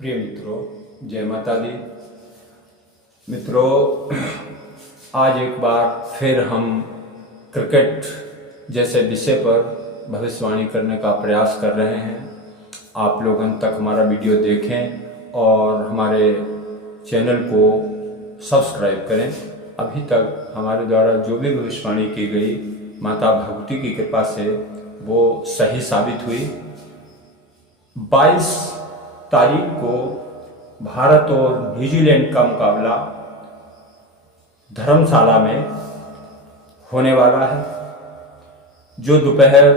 प्रिय मित्रों, जय माता दी। मित्रों, आज एक बार फिर हम क्रिकेट जैसे विषय पर भविष्यवाणी करने का प्रयास कर रहे हैं। आप लोग अंत तक हमारा वीडियो देखें और हमारे चैनल को सब्सक्राइब करें। अभी तक हमारे द्वारा जो भी भविष्यवाणी की गई माता भगवती की कृपा से वो सही साबित हुई। 22 तारीख को भारत और न्यूजीलैंड का मुकाबला धर्मशाला में होने वाला है, जो दोपहर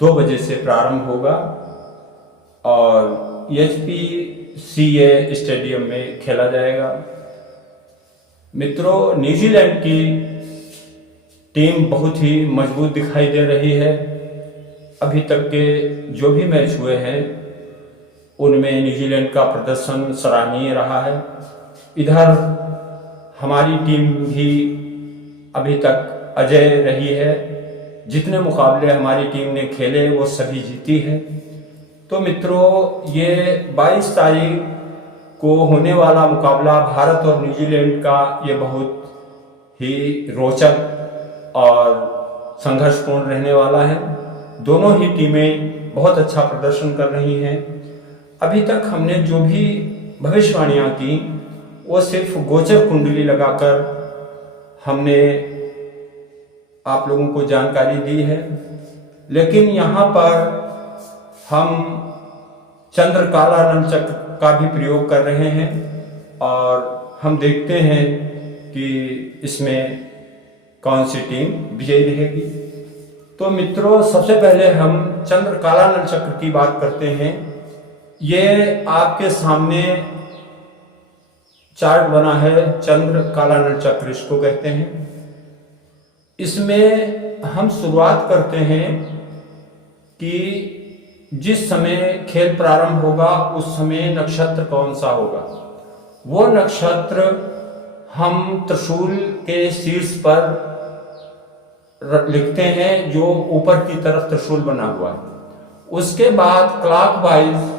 2 बजे से प्रारंभ होगा और HPCA स्टेडियम में खेला जाएगा। मित्रों, न्यूजीलैंड की टीम बहुत ही मजबूत दिखाई दे रही है। अभी तक के जो भी मैच हुए हैं उनमें न्यूजीलैंड का प्रदर्शन सराहनीय रहा है। इधर हमारी टीम भी अभी तक अजय रही है। जितने मुकाबले हमारी टीम ने खेले वो सभी जीती है। तो मित्रों, ये 22 तारीख को होने वाला मुकाबला भारत और न्यूजीलैंड का ये बहुत ही रोचक और संघर्षपूर्ण रहने वाला है। दोनों ही टीमें बहुत अच्छा प्रदर्शन कर रही हैं। अभी तक हमने जो भी भविष्यवाणियां की वो सिर्फ गोचर कुंडली लगाकर हमने आप लोगों को जानकारी दी है, लेकिन यहाँ पर हम चंद्रकाला नलचक्र का भी प्रयोग कर रहे हैं और हम देखते हैं कि इसमें कौन सी टीम विजयी रहेगी। तो मित्रों, सबसे पहले हम चंद्रकाला नलचक्र की बात करते हैं। ये आपके सामने चार्ट बना है, चंद्र काला नलचक्र इसको कहते हैं। इसमें हम शुरुआत करते हैं कि जिस समय खेल प्रारंभ होगा उस समय नक्षत्र कौन सा होगा। वो नक्षत्र हम त्रिशूल के शीर्ष पर लिखते हैं, जो ऊपर की तरफ त्रिशूल बना हुआ है। उसके बाद क्लॉकवाइज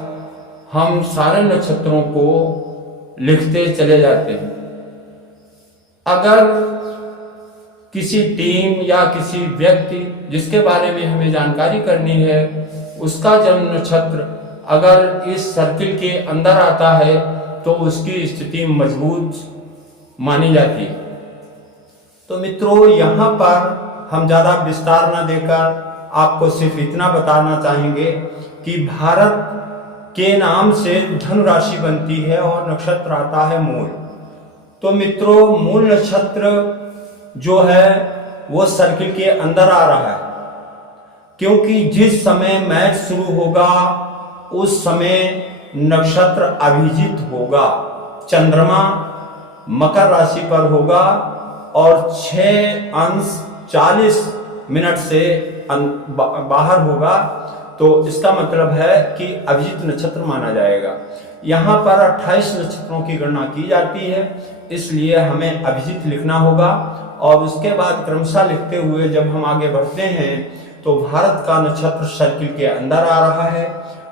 हम सारे नक्षत्रों को लिखते चले जाते हैं। अगर किसी टीम या किसी व्यक्ति जिसके बारे में हमें जानकारी करनी है, उसका जन्म नक्षत्र अगर इस सर्किल के अंदर आता है तो उसकी स्थिति मजबूत मानी जाती है। तो मित्रों, यहाँ पर हम ज़्यादा विस्तार न देकर आपको सिर्फ इतना बताना चाहेंगे कि भारत के नाम से धनु राशि बनती है और नक्षत्र आता है मूल। तो मित्रों, मूल नक्षत्र जो है वो सर्किल के अंदर आ रहा है, क्योंकि जिस समय मैच शुरू होगा उस समय नक्षत्र अभिजीत होगा। चंद्रमा मकर राशि पर होगा और 6 अंश 40 मिनट से बाहर होगा। तो इसका मतलब है कि अभिजीत नक्षत्र माना जाएगा। यहाँ पर 28 नक्षत्रों की गणना की जाती है, इसलिए हमें अभिजीत लिखना होगा। और उसके बाद क्रमशः लिखते हुए जब हम आगे बढ़ते हैं तो भारत का नक्षत्र सर्किल के अंदर आ रहा है।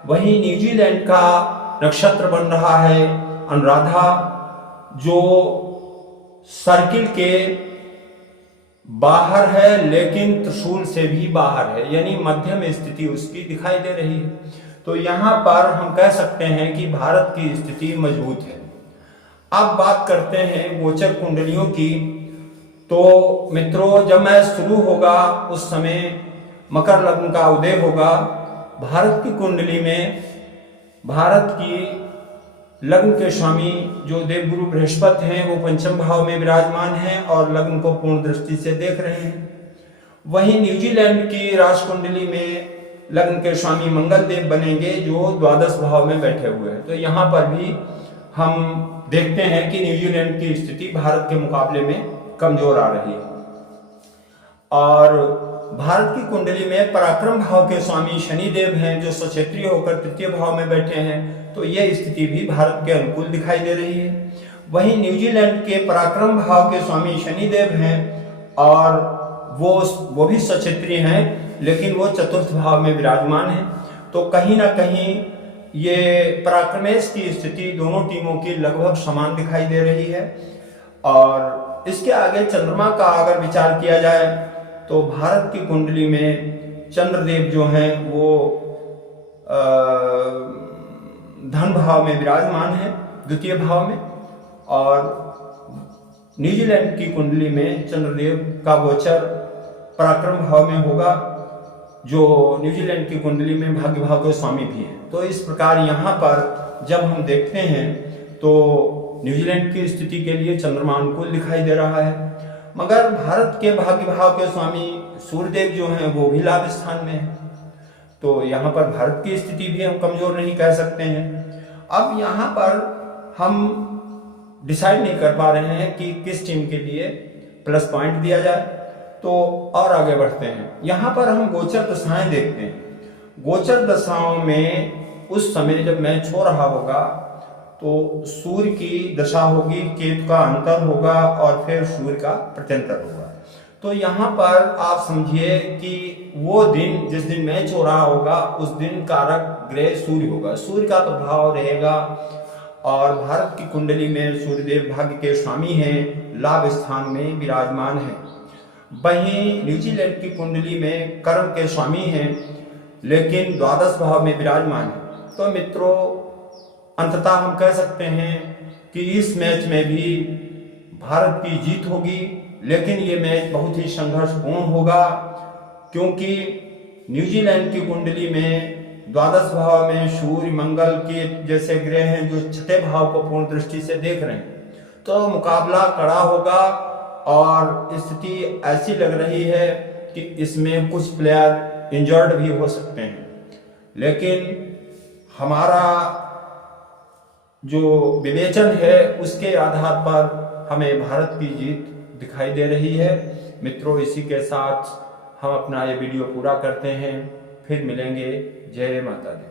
वहीं न्यूजीलैंड का नक्षत्र बन रहा है अनुराधा, जो सर्किल के बाहर है लेकिन त्रिशूल से भी बाहर है, यानी मध्यम स्थिति उसकी दिखाई दे रही है। तो यहाँ पर हम कह सकते हैं कि भारत की स्थिति मजबूत है। अब बात करते हैं गोचर कुंडलियों की। तो मित्रों, जब मैच शुरू होगा उस समय मकर लग्न का उदय होगा। भारत की कुंडली में भारत की लग्न के स्वामी जो देवगुरु बृहस्पति हैं वो पंचम भाव में विराजमान हैं और लग्न को पूर्ण दृष्टि से देख रहे हैं। वहीं न्यूजीलैंड की राशि कुंडली में लग्न के स्वामी मंगल देव बनेंगे, जो द्वादश भाव में बैठे हुए हैं। तो यहाँ पर भी हम देखते हैं कि न्यूजीलैंड की स्थिति भारत के मुकाबले में कमजोर आ रही है। और भारत की कुंडली में पराक्रम भाव के स्वामी शनि देव हैं, जो सक्षेत्रीय होकर तृतीय भाव में बैठे हैं। तो यह स्थिति भी भारत के अनुकूल दिखाई दे रही है। वहीं न्यूजीलैंड के पराक्रम भाव के स्वामी शनि देव हैं और वो भी सक्षेत्रीय हैं, लेकिन वो चतुर्थ भाव में विराजमान हैं। तो कहीं ना कहीं ये पराक्रमेश की स्थिति दोनों टीमों की लगभग समान दिखाई दे रही है। और इसके आगे चंद्रमा का अगर विचार किया जाए तो भारत की कुंडली में चंद्रदेव जो हैं वो धन भाव में विराजमान है, द्वितीय भाव में। और न्यूजीलैंड की कुंडली में चंद्रदेव का गोचर पराक्रम भाव में होगा, जो न्यूजीलैंड की कुंडली में भाग्य भाव के स्वामी भी हैं। तो इस प्रकार यहाँ पर जब हम देखते हैं तो न्यूजीलैंड की स्थिति के लिए चंद्रमा अनुकूल दिखाई दे रहा है, मगर भारत के भाग्य भाव के स्वामी सूर्यदेव जो हैं वो भी लाभ स्थान में है। तो यहाँ पर भारत की स्थिति भी हम कमजोर नहीं कह सकते हैं। अब यहाँ पर हम डिसाइड नहीं कर पा रहे हैं कि किस टीम के लिए प्लस पॉइंट दिया जाए, तो और आगे बढ़ते हैं। यहाँ पर हम गोचर दशाएं देखते हैं। गोचर दशाओं में उस समय जब मैच हो रहा होगा तो सूर्य की दशा होगी, केतु का अंतर होगा और फिर सूर्य का प्रत्यंतर होगा। तो यहाँ पर आप समझिए कि वो दिन जिस दिन मैच हो रहा होगा उस दिन कारक ग्रह सूर्य होगा, सूर्य का प्रभाव रहेगा। और भारत की कुंडली में सूर्यदेव भाग्य के स्वामी हैं, लाभ स्थान में विराजमान है। वहीं न्यूजीलैंड की कुंडली में कर्म के स्वामी हैं, लेकिन द्वादश भाव में विराजमान है। तो मित्रों, अंततः हम कह सकते हैं कि इस मैच में भी भारत की जीत होगी, लेकिन ये मैच बहुत ही संघर्षपूर्ण होगा, क्योंकि न्यूजीलैंड की कुंडली में द्वादश भाव में सूर्य मंगल के जैसे ग्रह हैं जो छठे भाव को पूर्ण दृष्टि से देख रहे हैं। तो मुकाबला कड़ा होगा और स्थिति ऐसी लग रही है कि इसमें कुछ प्लेयर इंजर्ड भी हो सकते हैं, लेकिन हमारा जो विवेचन है उसके आधार पर हमें भारत की जीत दिखाई दे रही है। मित्रों, इसी के साथ हम अपना ये वीडियो पूरा करते हैं, फिर मिलेंगे। जय माता दी।